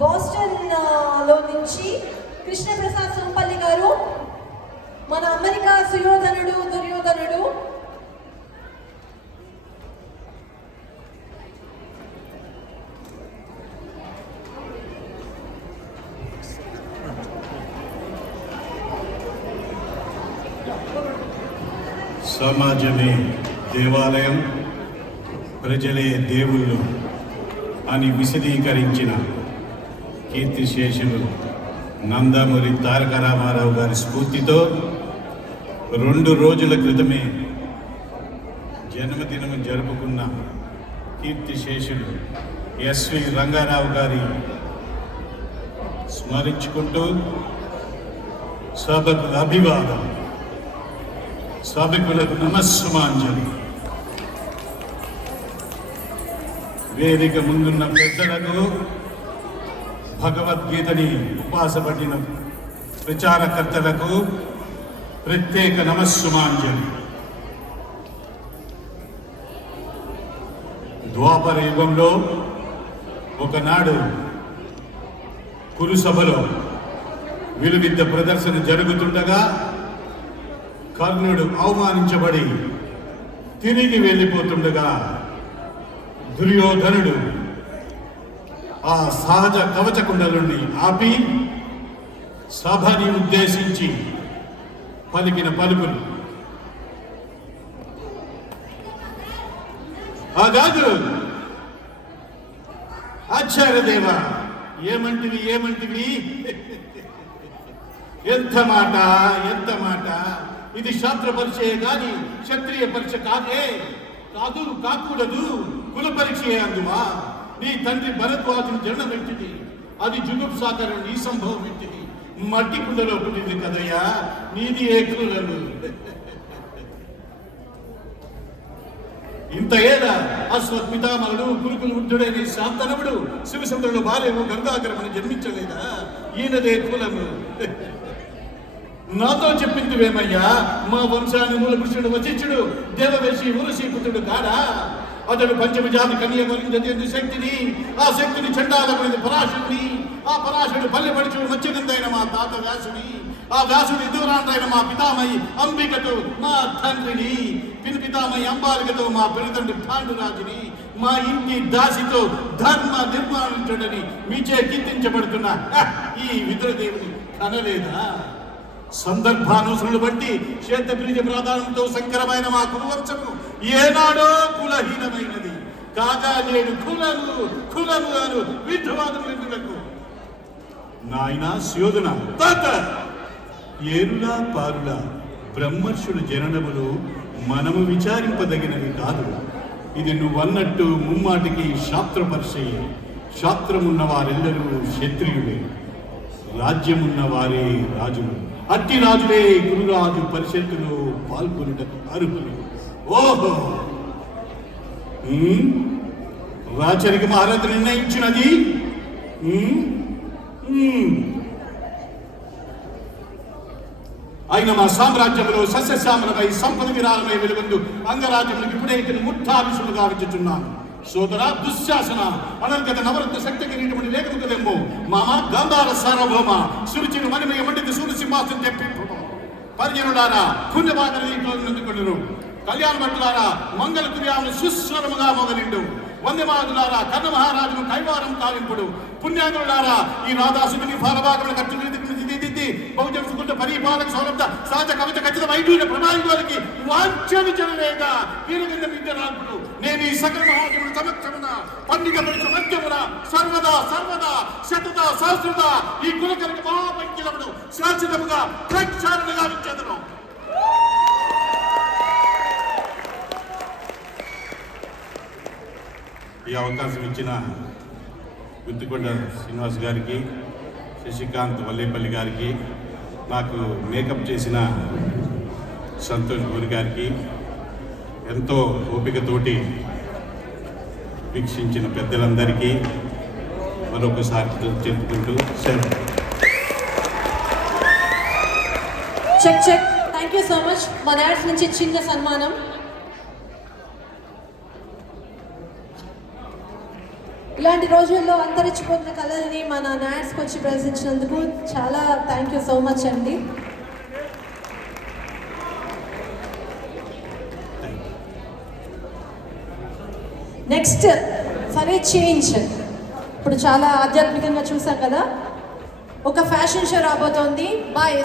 Boston లో నుంచి కృష్ణప్రసాద్ సంపల్లి గారు, మన అమెరికా సుయోధనుడు దుర్యోధనుడు, సమాజమే దేవాలయం, ప్రజలే దేవుళ్ళు అని విశదీకరించిన కీర్తిశేషులు నందమూరి తారక రామారావు గారి స్ఫూర్తితో 2 రోజుల క్రితమే జన్మదినం జరుపుకున్న కీర్తిశేషులు ఎస్వి రంగారావు గారి స్మరించుకుంటూ సభకు అభివాదం, సభికులకు నమస్సుమాంజలి. వేదిక ముందున్న పెద్దలకు, భగవద్గీతని ఉపాసపడిన ప్రచారకర్తలకు ప్రత్యేక నమస్సుమాంజలి. ద్వాపర యుగంలో ఒకనాడు కురుసభలో విలువిద్య ప్రదర్శన జరుగుతుండగా కర్ణుడు అవమానించబడి తిరిగి వెళ్ళిపోతుండగా దుర్యోధనుడు ఆ సహజ కవచకుండలుని ఆపి సభని ఉద్దేశించి పలికిన పలుకులు, అగాదు ఆచార్యదేవ, ఏమంటివి ఏమంటివి, ఎంత మాట ఎంత మాట, ఇది శాస్త్ర పరీక్షే గాని క్షత్రియ పరీక్ష కాదే, కాకూడదు, కుల పరీక్షయే. అందువా నీ తండ్రి భరద్వాజుని జన్మ పెట్టింది, అది జుగుప్సాకరం నీ సంభవం పెట్టింది, మట్టి కుండలో పుట్టింది కదయ్యా, నీది ఏ కులలు. ఇంత ఏళ్ళ అశ్వత్పితామహుడు కురుకులు వృద్ధుడైన శాంతనవుడు శివశంకరుడు భార్యము గంగాకరమని జన్మించలేదా, ఈయనదే కులము. నాతో చెప్పిందివేమయ్యా, మా వంశాన్ని మూల పురుషుడు వశిష్ఠుడు దేవవేషి ఊరసి పుత్రుడు కాడా, అతడు పంచమజాతి కన్య కలిగిన శక్తిని, ఆ శక్తిని చండాలమైన పరాశుడిని, ఆ పరాశుడు పల్లెపడుచుడు మత్స్యగంధైన మా తాత వ్యాసుని, ఆ వ్యాసుడి దూరాంతైన మా పితామహి అంబికతో మా తండ్రిని, పితామహి అంబాలికతో మా పినతండ్రి పాండురాజుని, మా ఇంటి దాసితో ధర్మ నిర్మాణించుడని మీచే కీర్తించబడుతున్న ఈ విద్రదేవుని కనలేదా? సందర్భానుసరులు బట్టి క్షేత్రప్రీతి ప్రాధాన్యంతో సంకరమైన మా కులవంశము ఏనాడో కులహీనమైనది కాగా నేడు కులము కులము అను విద్వాదులకు. నాయన సుయోధన తాత, ఏరులా పారులా బ్రహ్మర్షుల జననములు మనము విచారింపదగినవి కాదు. ఇది నువ్వన్నట్టు ముమ్మాటికి శాస్త్రపరిచయే. శాస్త్రమున్న వారెల్లరూ క్షత్రియులే, రాజ్యమున్న వారే రాజులు. అట్టి రాజులే గురురాజు పరిషత్తులో పాల్గొనుటకు అర్హులు. ఓహో, రాచరిక మహారాజు నిర్ణయించినది. అయిన మా సామ్రాజ్యంలో సస్యశ్యామలమై సంపద విరాళమై వెలుగొందు అంగరాజ్యములకు ఇప్పుడే ఇక్కడ ముఠాభిషులుగా విచ్చుచున్నాను. సోదర దుశ్శాసన అనర్గత నవరత్న శక్తి కిరీటమని లేఖము కదెమ్మో మామ గాంధార సార్వభౌమ సురుచిని మనమయ మండిత సూర్య సింహాసనం తెప్పి పరిజనులారా పుణ్యభాగనందుకొందురు. కళ్యాణ భట్టులారా మంగళ క్రియాలను సుస్వరముగా మొగలిండు. వందమాదులారా కర్ణ మహారాజును కైవారం కావింపుడు. పుణ్యాంగులారా ఈ రాధాసుని ఫలభాగముల ఖర్చు దిద్ది బహుజన సుకుంట పరిపాలక సౌలభ్య సహజ కవిత ఖచ్చిత వైద్యుల ప్రణాళికలకి వాంఛను జనలేగా వీరవింద విద్యరాకుడు నేను ఈ సకల మహాజముల సమక్షమున పండిగ పరుచు మధ్యమున సర్వదా సర్వదా శతద సహస్రద ఈ కులకరికి మహాపంకిలమును శాశ్వతముగా ప్రక్షాళనగా విచ్చేదను. ఈ అవకాశం ఇచ్చిన గుత్తికొండ శ్రీనివాస్ గారికి, శశికాంత్ వల్లేపల్లి గారికి, నాకు మేకప్ చేసిన సంతోష్ గూరి గారికి, ఎంతో ఓపికతోటి వీక్షించిన పెద్దలందరికీ మరొకసారి చెప్పుకుంటూ సెలవు. Check check. Thank you so much. మా డాడ్స్ నుంచి చిన్న సన్మానం. ఇలాంటి రోజుల్లో అంతరించిపోతున్న కళల్ని మన నాట్స్కి వచ్చి ప్రదర్శించినందుకు చాలా థ్యాంక్ యూ సో మచ్ అండి. నెక్స్ట్ సరే చేంజ్. ఇప్పుడు చాలా ఆధ్యాత్మికంగా చూసాం కదా, ఒక ఫ్యాషన్ షో రాబోతోంది. బాయ్.